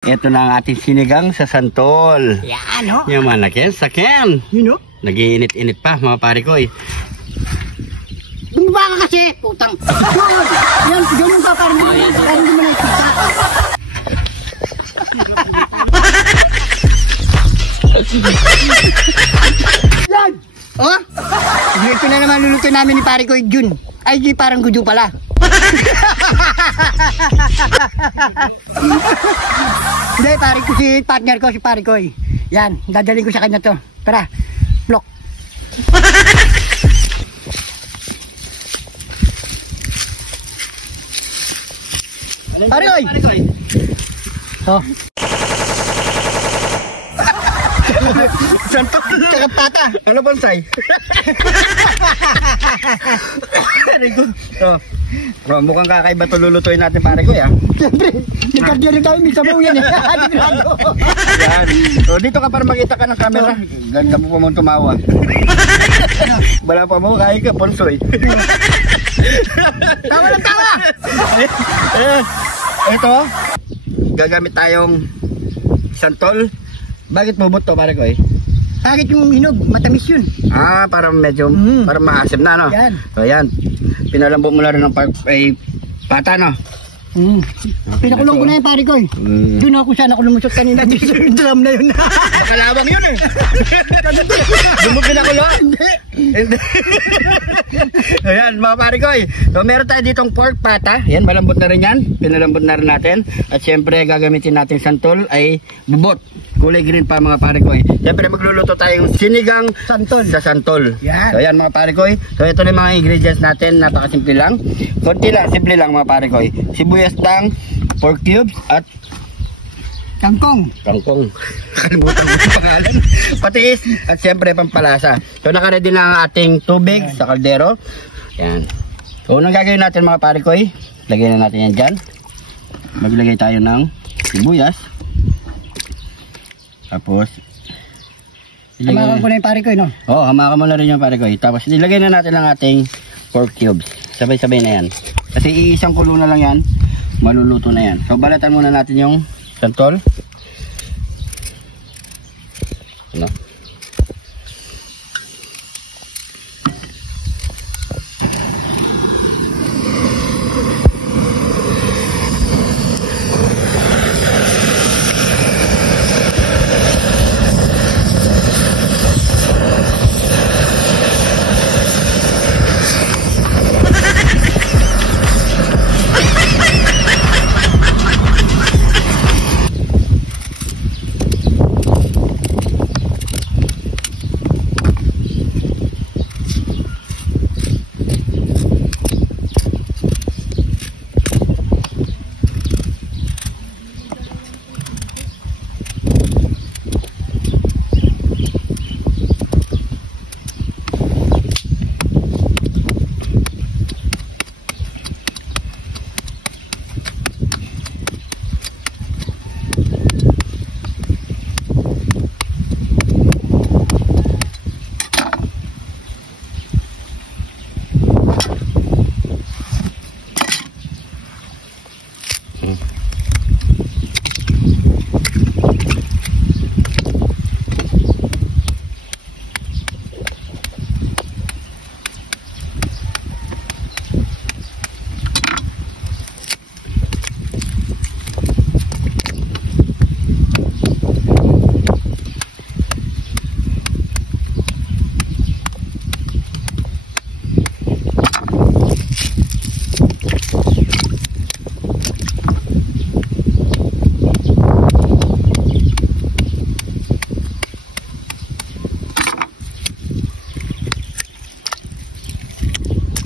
Ito na ang ating sinigang sa santol. Yan, no? Yung malakin, sakin. Yun, no? Nag-iinit-init pa, mga pare ko eh. Bumaba ka kasi, putang. Yan, ganun ka parang hindi mo nakikita. Yan! Oh? Ito na naman luluto namin ni pare ko, Jun. Ay, di parang gujo pala. Hindi, pare ko si partner ko, si pare ko eh. Yan, dadalhin ko sa kanya to. Tara, vlog. Pare ko eh. Oh. Santol, Cakap pata. ano bonsai? Oh, mukhang kakaiba ito lulutuin natin pare ko ya. Siyempre, nagkardiyan rin tayo, may sabaw yan eh. Yan. So, dito ka para makita ka ng camera. Ganda mo pa mong tumawa. Wala pa mo, kaya ka, ponsoy. Tawa lang tawa! Ito, gagamit tayong santol. Bakit bubot to pare ko eh? Bakit yung hinog? Matamis yun. Ah, para medyo, para maasim na no? Yan. So yan, pinalambot mo na rin ng pata no? Pinakulong ko na yung pare ko eh. Doon ako sana ako lumusot kanina dito yung drum na yun. Makalawang yun eh. Doon mo pinakulo? Hindi. Ayan mga pare ko eh. So meron tayo ditong pork pata. Yan, malambot na rin yan. Pinalambot na rin natin. At syempre gagamitin natin santol ay bubot. Kulay green pa mga pare ko eh. Syempre magluluto tayong sinigang Santol. sa santol. Yan. So yan mga pare ko eh. So ito na yung mga ingredients natin. Napakasimple lang. Konti lang, simple lang mga pare ko eh. Sibuyas tang, pork cubes at Kangkong. kangkong. Kalimutan mo yung pangalan. Patiis at syempre pampalasa. So nakaready na ang ating tubig sa kaldero. Yan. So unang gagawin natin mga pare ko eh. Lagay na natin yan dyan. Maglagay tayo ng sibuyas. Tapos Hamakan ko na yung pare ko eh, no? Oo, hamakan mo na rin yung pare ko eh. Tapos ilagay na natin ang ating pork cubes. Sabay-sabay na yan. Kasi iisang kulo na lang yan. Maluluto na yan. So balatan muna natin yung santol. Ano?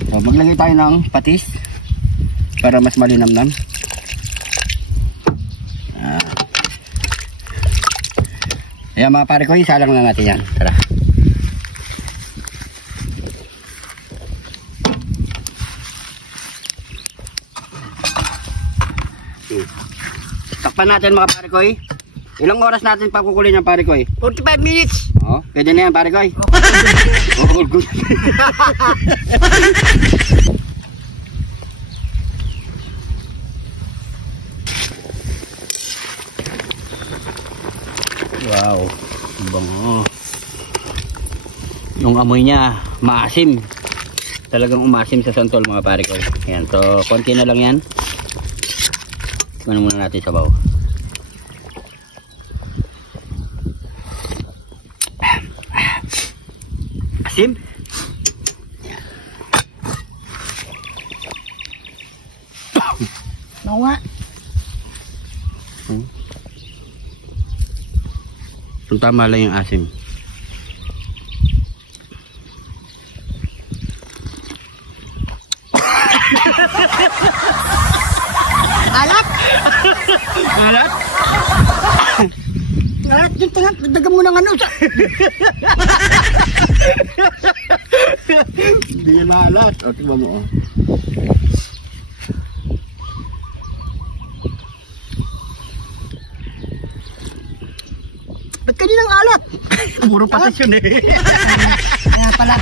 So, maglagay tayo ng patis para mas malinamnam. Ayan mga pare ko, isalang na natin yan. Tara. Takpan natin mga pare ko. Ilang oras natin pakukulin yung pare ko? 45 minutes. Oh, pwede na yan pare ko. Oh, good. Wow. Bango. Yung amoy niya, maasim. Talagang umasim sa santol mga pare ko. Yan. So, konti na lang yan. Tingnan muna natin sa sabaw. Asim. Nawa. So, tama lang yung asim. Alat! Alat? Alat yung tangat. Dagan mo ng ano. Hindi yan maalat. O, tingnan mo. Ba't kaninang alat? Puro patas yun eh. Kaya pala.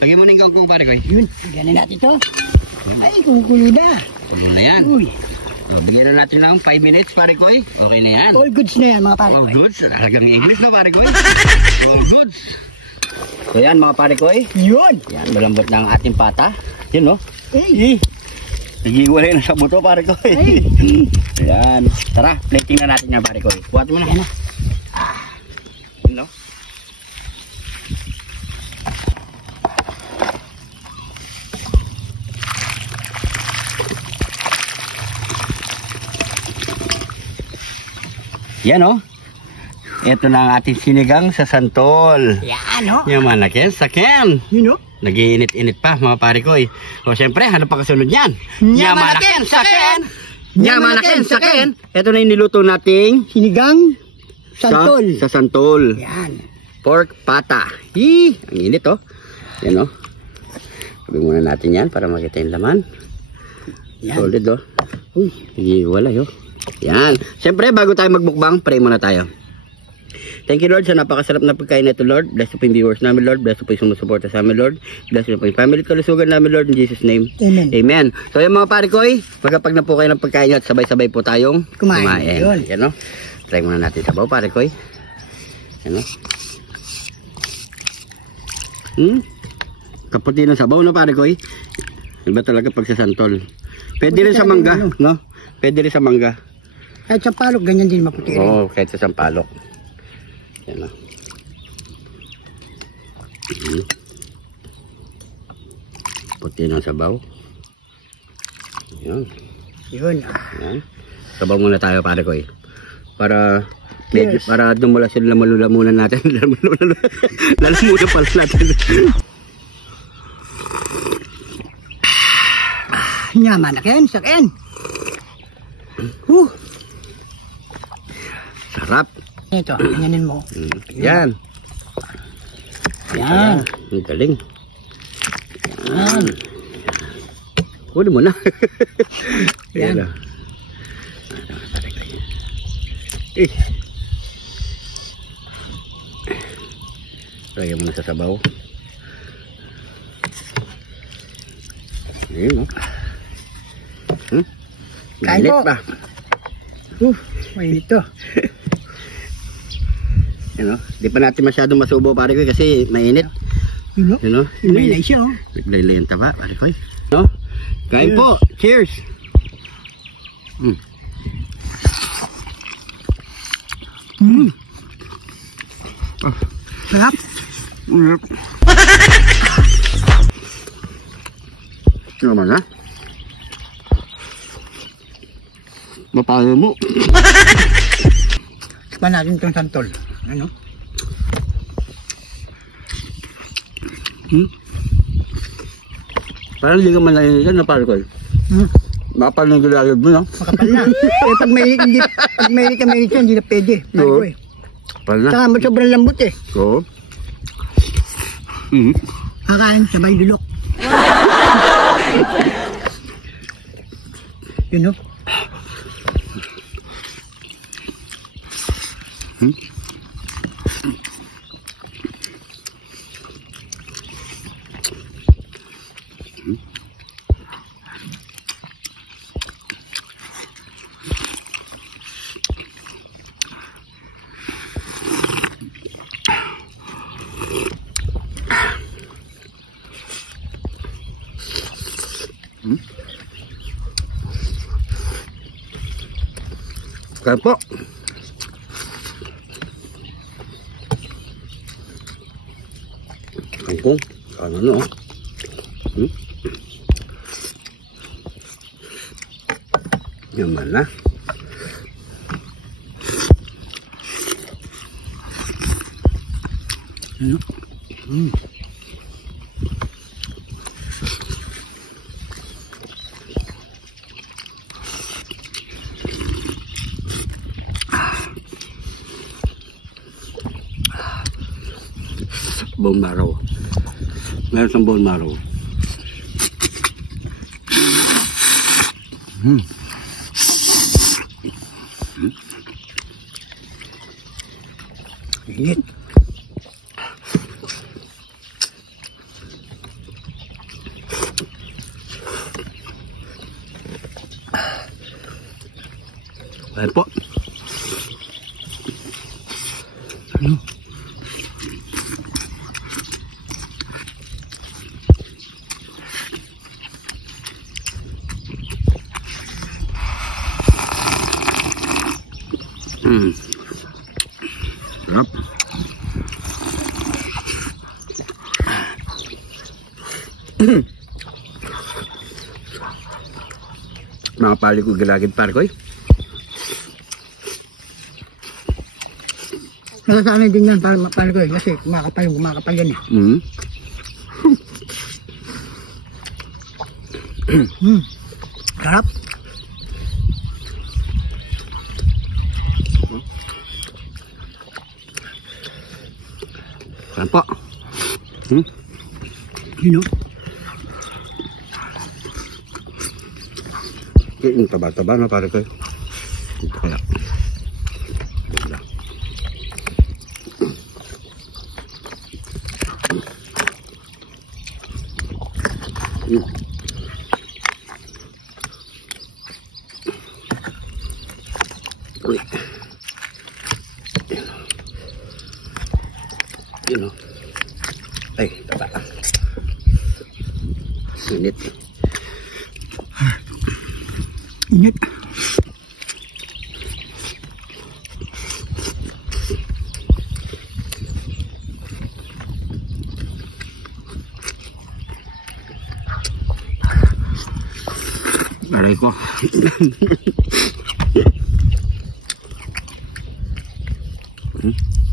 Lagyan mo na yung kangkong pare ko. Yun. Ganin natin ito. Ay, kukulo na. Tulo na yan. Uy. Bigyan na natin lang 5 minutes pare ko. Okay na yan. All goods na yan mga pare. All goods. Talagang English na pare ko. All goods. So yan mga pare ko. Yun. Yan, malambot na ang ating pata. Yun no. Hey. Nagiwalay na sa buto pare ko. Ay. Yan. Tara, plating na natin yan pare ko. Kuhat mo na. Yan na. Yun no. Yan o. Ito na ang ating sinigang sa santol. Yan o. Yung manakin, sakin. Yun o. Nag-iinit-init pa mga pare ko. O syempre, ano pa kasunod yan? Nyamanakin, sakin. Nyamanakin, sakin. Ito na yung niluto nating Sinigang. Santol. Sa santol. Yan. Pork pata. Ang init oh. Yan oh. Sabi muna natin yan para makita yung laman. Yan. Solid oh. Uy, wala oh. Yan. Siyempre, bago tayo magbukbang, pray muna tayo. Thank you Lord sa napakasarap na pagkain na ito Lord. Bless po yung viewers namin Lord. Bless po yung sumusuporta sa amin Lord. Bless po yung family at kalusugan namin Lord. In Jesus name. Amen. Amen. So yung mga pare ko magkapag na po kayo ng pagkain nyo at sabay-sabay po tayong Kumain. Yun. Yan o. Try muna natin sabaw pare ko. Yan o. Kaputi ng sabaw no pare ko. Iba talaga pag sa santol. Pwede rin sa mangga. No? Pwede rin sa mangga. Kahit sa palok, ganyan din maputi. Oo, kahit sa sampalok. Yan o. Puti ng sabaw. Yan. Yun. Yan. Sabaw muna tayo pare ko Para medyo, para dumula sila malulamunan natin. Lalamunan pala natin. Nyamanakin, sakin. Sarap. Ito, ganyanin mo. Yan. Yan. Ang galing. Yan. Huli mo na. Yan. Yan. Lagyan mo na sa sabaw. Ayun, Kain mainit po. pa. Mainit to. Yan, di pa natin masyadong masubo pare ko kasi mainit. Yun o. Yun, Ilaylay siya o. Naglay yung taba pare ko. No? Kain po. Cheers. Sarap. Ito naman ha. Mapalo mo. Span natin itong santol. Ano? Parang hindi ka man nalilitan na pare ko. Makapal ng gilayod mo no? Makapal na. Eh, pag may ka hindi na pwede. Oo. Pare ko Kapal na. Saka sobrang lambot eh. Oo. Kakain, sabay dulok. Yun o. Kaya po. Kangkong. Ano no? Yaman na. Bone marrow. Meron siyang bone marrow. Init. Ayan po. Ano? Sarap. Mga pali ko gilagid pare ko eh. Nasasanay din yan para mapano ko kasi kumakapal yan eh. Sarap. Sarap po. Yun o. Yung taba-taba na pare ko eh. Ito kaya. Uy. Yun o. Ay, taba. Init. Init. Aray ko.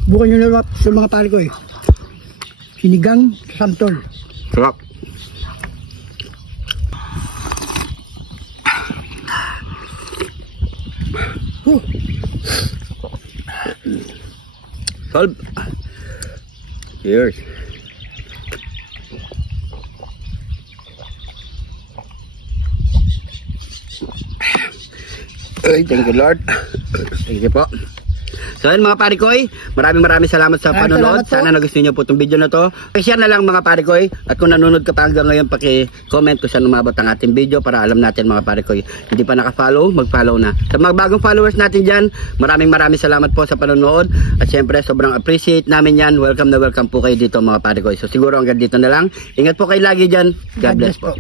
Bukan yung lalap sa mga pari ko eh. Sinigang sa santol. Sarap. Solve. Cheers. Ay, thank you Lord. Thank you po. So yun mga parikoy, maraming salamat sa panonood. Sana nagustuhan niyo po itong video na to. I-share na lang mga parikoy. At kung nanonood ka pa hanggang ngayon, paki-comment kung saan umabot ang ating video para alam natin mga parikoy. Hindi pa naka-follow, mag-follow na. Sa mga bagong followers natin dyan, maraming salamat po sa panonood. At syempre, sobrang appreciate namin yan. Welcome na welcome po kayo dito mga parikoy. So siguro hanggang dito na lang. Ingat po kayo lagi dyan. God bless po.